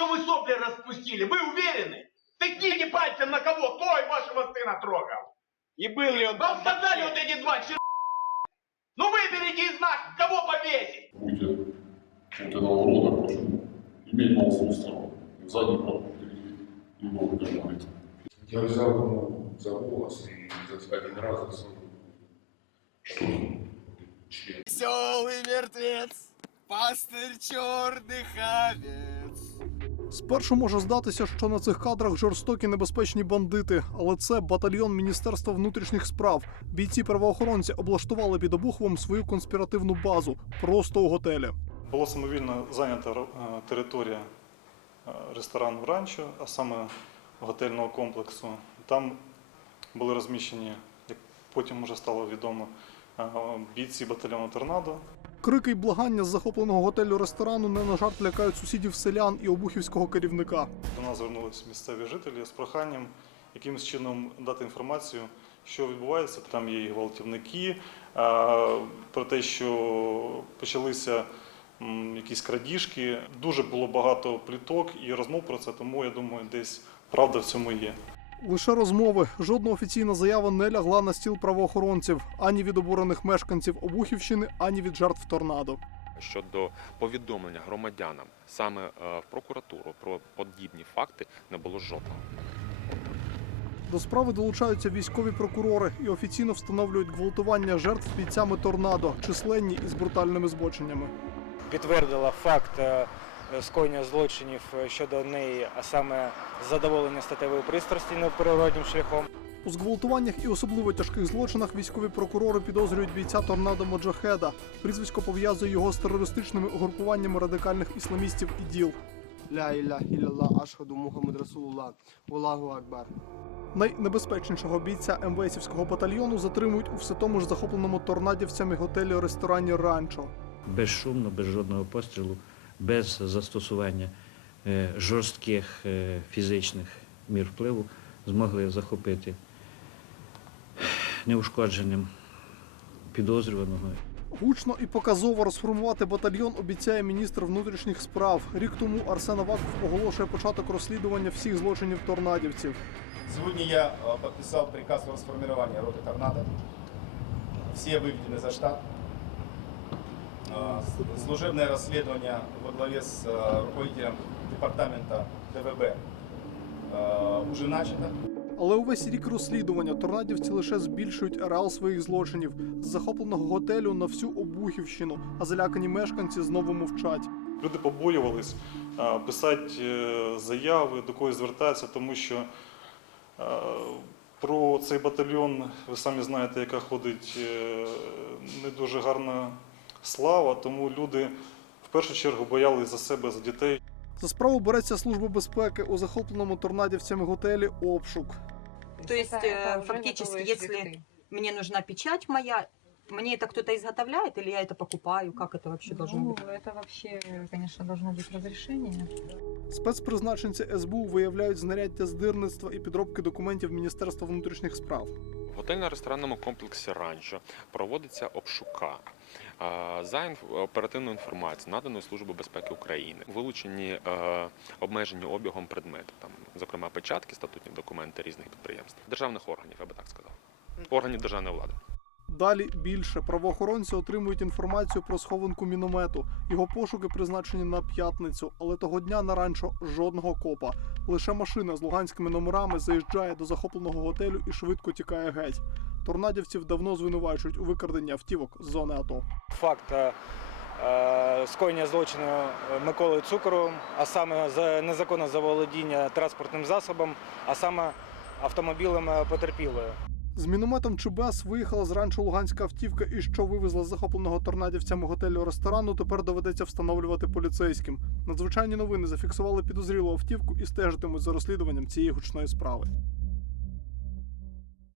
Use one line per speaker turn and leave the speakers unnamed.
что вы сопли распустили? Вы уверены? Тыкните пальцем на кого? Кто вашего сына трогал?
И был ли он
Вам сказали вот эти два чер... Ну выберите из нас, кого повесить!
будет вот этого рода, короче, иметь полосу сторон. Задний прав впереди, его выдерживает.
Я взял ему за волос и за- один раз засунул. Что? Член.
Веселый мертвец, пастырь черных овец.
Спершу може здатися, що на цих кадрах жорстокі небезпечні бандити, але це батальйон Міністерства внутрішніх справ. Бійці правоохоронці облаштували під Обуховом свою конспіративну базу просто у готелі.
Була самовільно зайнята е, територія е, ресторану Ранчо, а саме готельного комплексу. Там були розміщені, як потім вже стало відомо, е, бійці батальйону Торнадо.
Крики й благання з захопленого готелю ресторану не на жарт лякають сусідів селян і обухівського керівника.
До нас звернулися місцеві жителі з проханням якимось чином дати інформацію, що відбувається. Там є і гвалтівники, про те, що почалися якісь крадіжки. Дуже було багато пліток і розмов про це, тому я думаю, десь правда в цьому є.
Лише розмови. Жодна офіційна заява не лягла на стіл правоохоронців ані від обурених мешканців Обухівщини, ані від жертв торнадо.
щодо повідомлення громадянам саме е, в прокуратуру про подібні факти не було жодного.
До справи долучаються військові прокурори і офіційно встановлюють гвалтування жертв бійцями торнадо, численні із брутальними збоченнями.
підтвердила факт е, скоєння злочинів е, щодо неї, а саме задоволення статевої пристрасті неприроднім шляхом.
У зґвалтуваннях і особливо тяжких злочинах військові прокурори підозрюють бійця торнадо Моджахеда. Прізвисько пов'язує його з терористичними угрупуваннями радикальних ісламістів і діл.
Ля ілля ілlallah, ашхаду Мухаммад Расулулlah, Аллаху Акбар.
Найнебезпечнішого бійця МВСівського батальйону затримують у все тому ж захопленому торнадівцями готелі ресторані Ранчо.
безшумно, без жодного пострілу, без застосування е, жорстких е, фізичних мір впливу змогли захопити неушкодженим підозрюваного.
Гучно і показово розформувати батальйон обіцяє міністр внутрішніх справ. Рік тому Арсен Аваков оголошує початок розслідування всіх злочинів торнадівців.
Сегодня я э, подписал приказ о расформировании роты «Торнадо». Все выведены за штат. Э, с- Служебное расследование во главе с э, руководителем департамента ДВБ э, уже начато.
Але увесь рік розслідування торнадівці лише збільшують ареал своїх злочинів з захопленого готелю на всю Обухівщину, а залякані мешканці знову мовчать.
Люди побоювались е, писати е, заяви, до когось звертатися, тому що е, про цей батальйон, ви самі знаєте, яка ходить е, не дуже гарна слава, тому люди в першу чергу боялись за себе, за дітей.
За справу береться служба безпеки у захопленому торнадівцями готелі обшук.
То есть якщо фактически, если мне нужна печать моя, мне это кто-то изготовляет или я это покупаю? Как это вообще должно
Ну,
быть?
это вообще, конечно, должно быть разрешение.
Спецпризначенці СБУ виявляють знаряддя здирництва і підробки документів Міністерства внутрішніх справ.
В готельно-ресторанному комплексі Ранчо проводиться обшука е, за інф- оперативною інформацією, наданою Службою безпеки України, вилучені е, обмежені обігом предметів, там, зокрема печатки, статутні документи різних підприємств, державних органів, я би так сказав, органів державної влади.
Далі більше правоохоронці отримують інформацію про схованку міномету. Його пошуки призначені на п'ятницю, але того дня на ранчо жодного копа. Лише машина з луганськими номерами заїжджає до захопленого готелю і швидко тікає геть. Торнадівців давно звинувачують у викраденні автівок з зони АТО.
Факт е, е, скоєння злочину е, Миколи Цукору, а саме за незаконне заволодіння транспортним засобом, а саме автомобілем потерпілої.
З мінометом ЧБС виїхала з ранчо луганська автівка і що вивезла захопленого торнадівцями готелю ресторану, тепер доведеться встановлювати поліцейським. Надзвичайні новини зафіксували підозрілу автівку і стежитимуть за розслідуванням цієї гучної справи.